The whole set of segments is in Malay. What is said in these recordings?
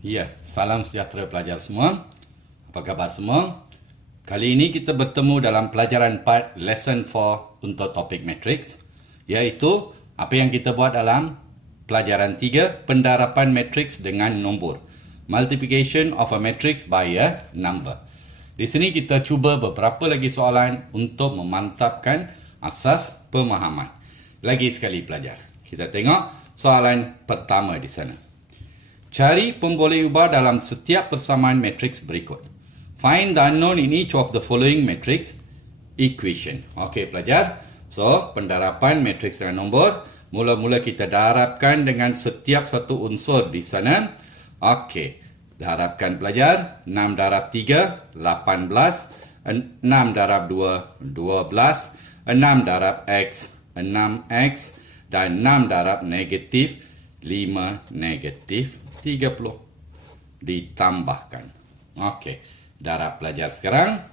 Ya, salam sejahtera pelajar semua. Apa khabar semua? Kali ini kita bertemu dalam pelajaran 4 lesson 4 untuk topik matrix, iaitu apa yang kita buat dalam pelajaran 3, pendarapan matrix dengan nombor. Multiplication of a matrix by a number. Di sini kita cuba beberapa lagi soalan untuk memantapkan asas pemahaman. Lagi sekali pelajar, kita tengok soalan pertama di sana. Cari pemboleh ubah dalam setiap persamaan matriks berikut. Find the unknown in each of the following matrix equation. Okey pelajar. So, pendarapan matriks dengan nombor. Mula-mula kita darabkan dengan setiap satu unsur di sana. Okey. Darabkan pelajar. 6 darab 3, 18. 6 darab 2, 12. 6 darab X, 6X. Dan 6 darab negatif, 5 negatif 30 ditambahkan. Okey, darab pelajar sekarang.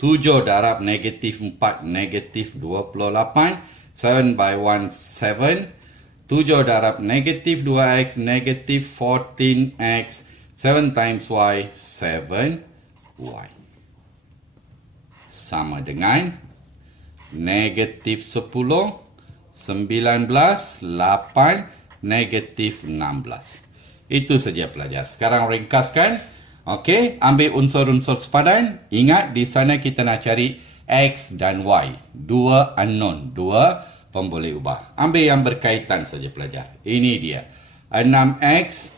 7 darab negatif 4 negatif 28. 7 by 1 7. 7 darab negatif 2x negatif 14x. 7 times y 7y. Sama dengan negatif 10 19 8 negatif 16. Itu saja pelajar. Sekarang ringkaskan. Okey, ambil unsur-unsur sepadan. Ingat di sana kita nak cari X dan Y. Dua unknown, dua pemboleh ubah. Ambil yang berkaitan saja pelajar. Ini dia. 6X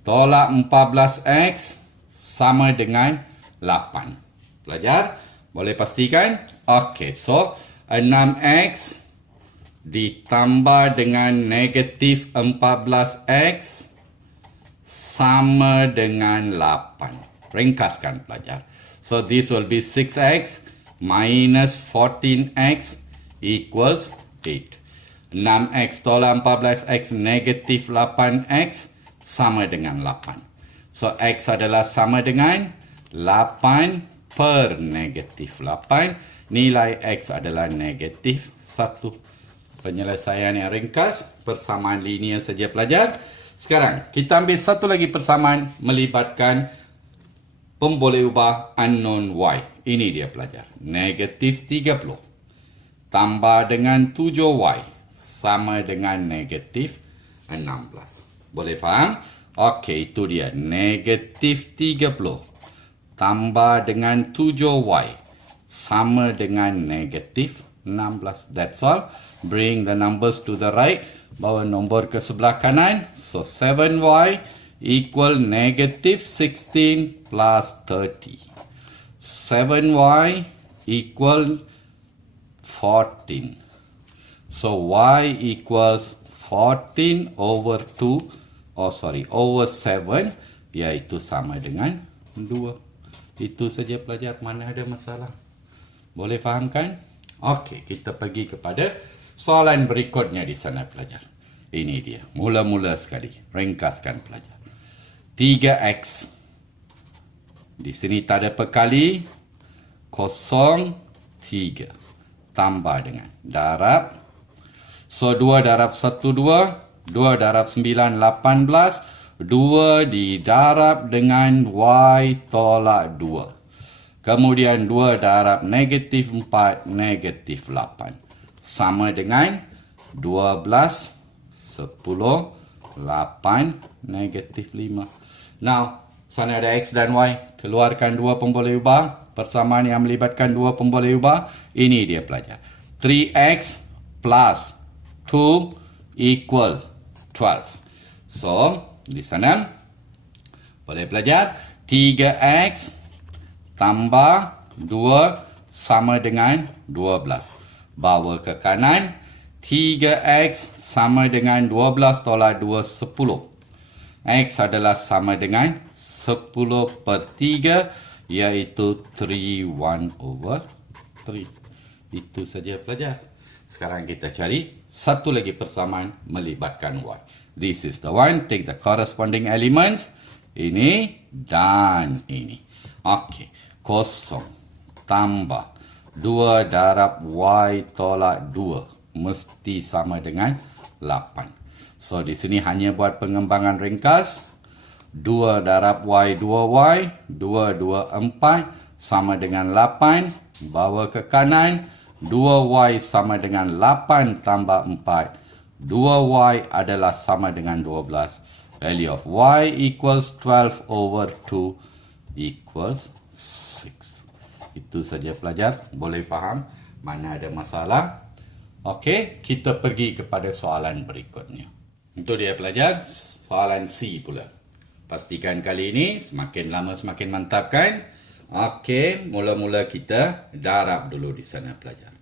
tolak 14X sama dengan 8. Pelajar, boleh pastikan? Okey, so 6X ditambah dengan negatif 14x sama dengan 8. Ringkaskan pelajar. So this will be 6x minus 14x equals 8. 6x tolak 14x negatif 8x sama dengan 8. So x adalah sama dengan 8 per negatif 8. Nilai x adalah negatif 1. Penyelesaian yang ringkas, persamaan linear saja pelajar. Sekarang, kita ambil satu lagi persamaan melibatkan pemboleh ubah unknown y. Ini dia pelajar. Negatif 30 tambah dengan 7y sama dengan negatif 16. Boleh faham? Okey, itu dia. Negatif 30 tambah dengan 7y sama dengan negatif 16. That's all. Bring the numbers to the right. Bawa nombor ke sebelah kanan. So 7y equal negative 16 plus 30. 7y equal 14. So y equals 14 over 2. Over 7. Iaitu sama dengan 2. Itu saja pelajar. Mana ada masalah? Boleh fahamkan? Okey, kita pergi kepada soalan berikutnya di sana pelajar. Ini dia. Mula-mula sekali. Ringkaskan pelajar. 3x. Di sini tak ada perkali. 0, 3. Tambah dengan darab. So, 2 darab 1, 2. 2 darab 9, 18. 2 didarab dengan y tolak 2. Kemudian 2 darab negatif 4, negatif 8. Sama dengan 12, 10, 8, negatif 5. Now, sana ada X dan Y. Keluarkan dua pemboleh ubah. Persamaan yang melibatkan dua pemboleh ubah. Ini dia pelajar. 3X plus 2 equal 12. So, di sana boleh pelajar 3X tambah 2 sama dengan 12. Bawa ke kanan. 3x sama dengan 12 tolak 2, 10. X adalah sama dengan 10 per 3. Iaitu 3/1 over 3. Itu saja pelajar. Sekarang kita cari satu lagi persamaan melibatkan y. This is the one. Take the corresponding elements. Ini dan ini. Okey. 0 tambah 2 darab y tolak 2 mesti sama dengan 8. So, di sini hanya buat pengembangan ringkas. 2 darab Y, 2Y. 2, 2, 4 sama dengan 8. Bawa ke kanan. 2Y sama dengan 8 tambah 4. 2Y adalah sama dengan 12. Value of Y equals 12 over 2 equals 6. Itu saja pelajar. Boleh faham? Mana ada masalah? Okey, kita pergi kepada soalan berikutnya. Itu dia pelajar. Soalan C pula. Pastikan kali ini semakin lama semakin mantap kan? Okey, mula-mula kita darab dulu di sana pelajar.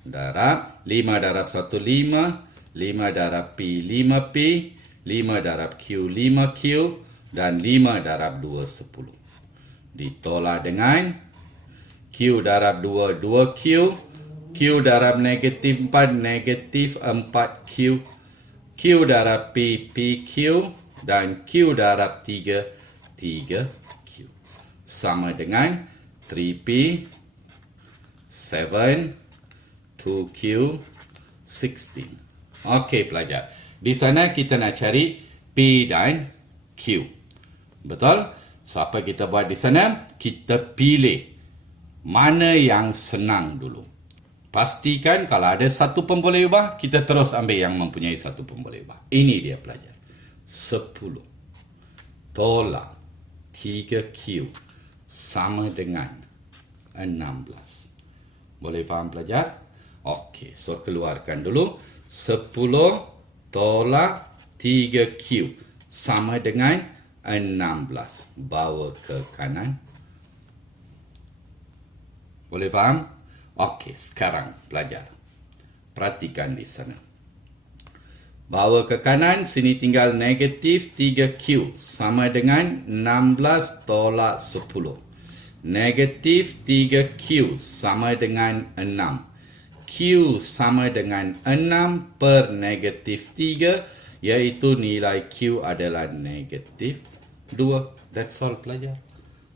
Darab 5 darab 1 5, 5 darab P 5P, 5 darab Q 5Q dan 5 darab 2 10. Ditolak dengan Q darab 2 2Q, Q darab negatif 4 negatif 4Q, Q darab P PQ dan Q darab 3 3Q. Sama dengan 3P 7 2Q 16. Okey pelajar. Di sana kita nak cari P dan Q. Betul? So apa kita buat di sana? Kita pilih mana yang senang dulu. Pastikan kalau ada satu pemboleh ubah, kita terus ambil yang mempunyai satu pemboleh ubah. Ini dia pelajar. 10 tolak 3Q sama dengan 16. Boleh faham pelajar? Okey, so keluarkan dulu. 10 tolak 3Q sama dengan 16. Bawa ke kanan. Boleh faham? Okey, sekarang pelajar. Perhatikan di sana. Bawa ke kanan, sini tinggal negatif 3Q sama dengan 16 tolak 10. Negatif 3Q sama dengan 6. Q sama dengan 6 per negatif 3, iaitu nilai Q adalah negatif 2. That's all pelajar.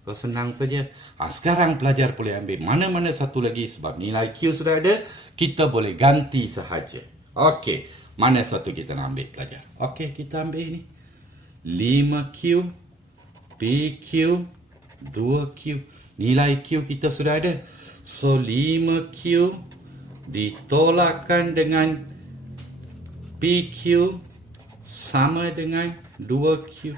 So, senang saja. Sekarang pelajar boleh ambil mana-mana satu lagi sebab nilai Q sudah ada, kita boleh ganti sahaja. Okey. Mana satu kita nak ambil pelajar? Okey, kita ambil ini. 5Q, PQ, 2Q. Nilai Q kita sudah ada. So, 5Q ditolakkan dengan PQ sama dengan 2Q.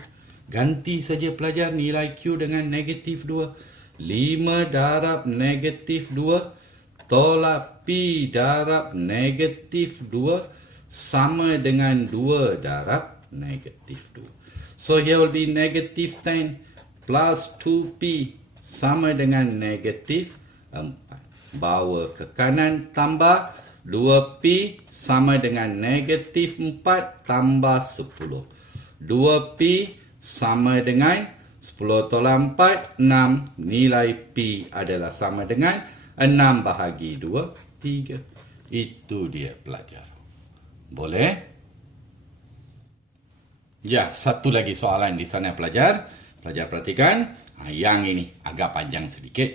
Ganti saja pelajar nilai Q dengan negatif 2. 5 darab negatif 2 tolak P darab negatif 2 sama dengan 2 darab negatif 2. So here will be negative 10 plus 2P sama dengan negatif 4. Bawa ke kanan tambah 2P sama dengan negatif 4 tambah 10. 2P sama dengan 10 tolak 4, 6. Nilai P adalah sama dengan 6 bahagi 2, 3. Itu dia pelajar. Boleh? Ya, satu lagi soalan di sana pelajar. Pelajar perhatikan. Yang ini agak panjang sedikit.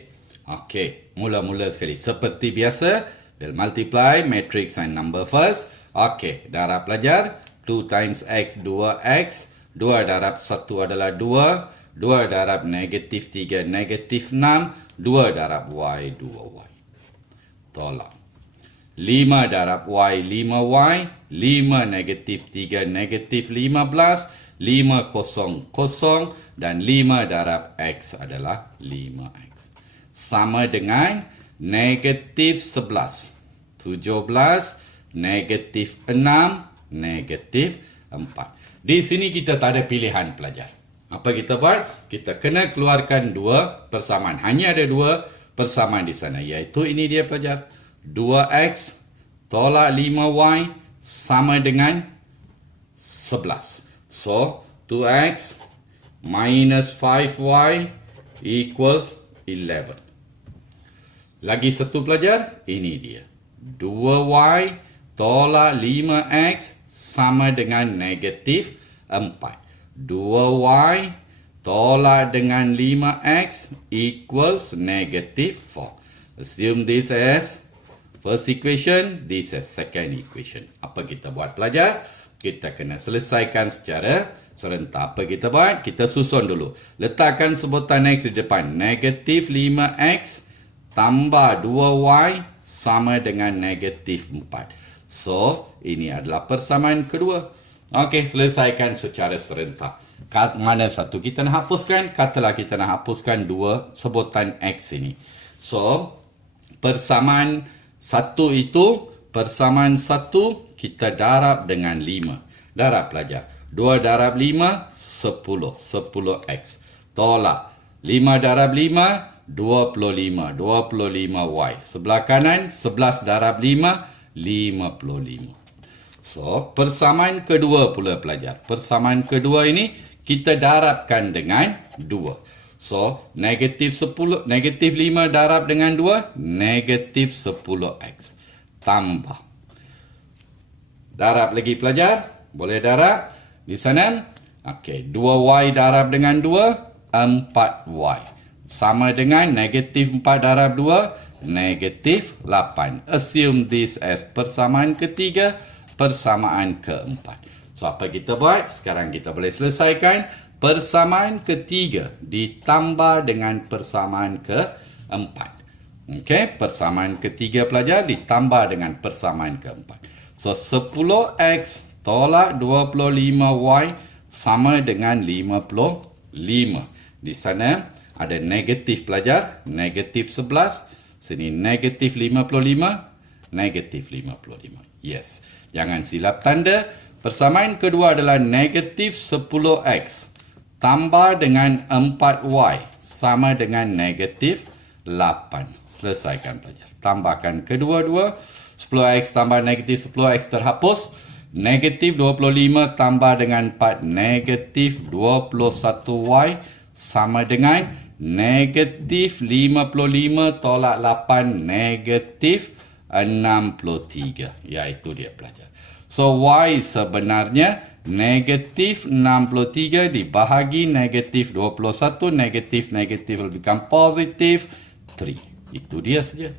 Okey, mula-mula sekali. Seperti biasa, we'll multiply matrix and number first. Okey, darab pelajar. 2 times X, 2X. 2 darab 1 adalah 2. 2 darab negatif 3, negatif 6. 2 darab Y, 2Y. Tolak. 5 darab Y, 5Y. 5 negatif 3, negatif 15. 5 kosong, kosong. Dan 5 darab X adalah 5X. Sama dengan negatif 11. 17, negatif 6, negatif 4. Di sini kita tak ada pilihan pelajar. Apa kita buat? Kita kena keluarkan dua persamaan. Hanya ada dua persamaan di sana. Iaitu ini dia pelajar. 2X tolak 5Y sama dengan 11. So, 2X minus 5Y equals 11. Lagi satu pelajar. Ini dia. 2Y tolak 5X sama dengan negatif 4. 2Y tolak dengan 5X equals negative 4. Assume this as first equation, this as second equation. Apa kita buat pelajar? kita kena selesaikan secara serentak. Apa kita buat? Kita susun dulu. Letakkan sebutan X di depan. Negatif 5X tambah 2Y sama dengan negatif 4. So, ini adalah persamaan kedua. Okey, selesaikan secara serentak. Mana satu kita nak hapuskan? Katalah kita nak hapuskan dua sebutan X ini. So, persamaan satu itu, persamaan satu kita darab dengan 5. Darab pelajar. 2 darab 5, 10. 10X. Tolak. 5 darab 5, 25. 25Y. Sebelah kanan, 11 darab 5, 55. So, persamaan kedua pula pelajar. Persamaan kedua ini kita darabkan dengan 2. So, negatif 10, negatif 5 darab dengan 2, negatif 10X. Tambah. Darab lagi pelajar. Boleh darab. Di sana. Okey, 2Y darab dengan 2, 4Y. Sama dengan negatif 4 darab 2, negatif 8. Assume this as persamaan ketiga, persamaan keempat. So, apa kita buat? Sekarang kita boleh selesaikan. Persamaan ketiga ditambah dengan persamaan keempat. Okey, persamaan ketiga pelajar ditambah dengan persamaan keempat. So, 10X tolak 25Y sama dengan 55. Di sana ada negatif pelajar, negatif 11. Sini negatif 55, negatif 55. Yes. Jangan silap tanda. Persamaan kedua adalah negatif 10X tambah dengan 4Y sama dengan negatif 8. Selesaikan pelajar. Tambahkan kedua-dua. 10X tambah negatif 10X terhapus. Negatif 25 tambah dengan 4. Negatif 21Y sama dengan negatif 55 tolak 8. Negatif 63. Iaitu dia pelajar. So, Y sebenarnya negatif 63 dibahagi negatif 21. Negatif will become positif 3. Itu dia saja.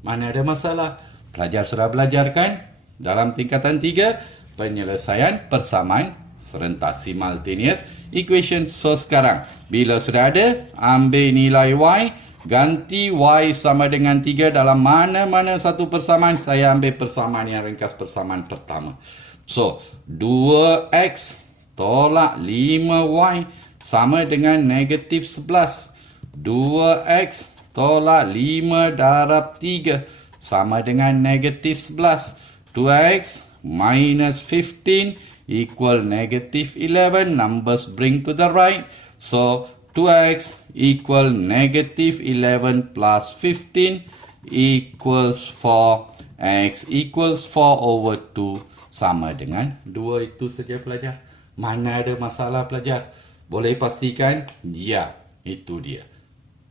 Mana ada masalah? Pelajar sudah belajarkan dalam tingkatan 3 penyelesaian persamaan serentak simultaneous equation. So, sekarang bila sudah ada, ambil nilai Y. Ganti Y sama dengan 3 dalam mana-mana satu persamaan. Saya ambil persamaan yang ringkas, persamaan pertama. So, 2X tolak 5Y sama dengan negatif 11. 2X tolak 5 darab 3 sama dengan negatif 11. 2X minus 15 equal negative 11. Numbers bring to the right. So, 2X equal negative 11 plus 15 equals 4. X equals 4 over 2 sama dengan 2. Itu saja pelajar. Mana ada masalah pelajar? Boleh pastikan? Ya, itu dia.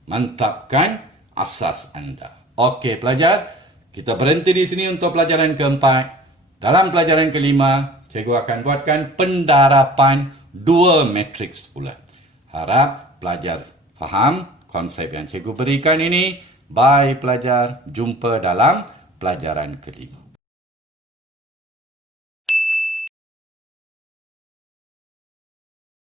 Mantapkan asas anda. Okey pelajar, kita berhenti di sini untuk pelajaran keempat. Dalam pelajaran kelima, cikgu akan buatkan pendarapan 2 matriks pula. Harap pelajar faham konsep yang cikgu berikan ini. Bye pelajar, jumpa dalam pelajaran kelima.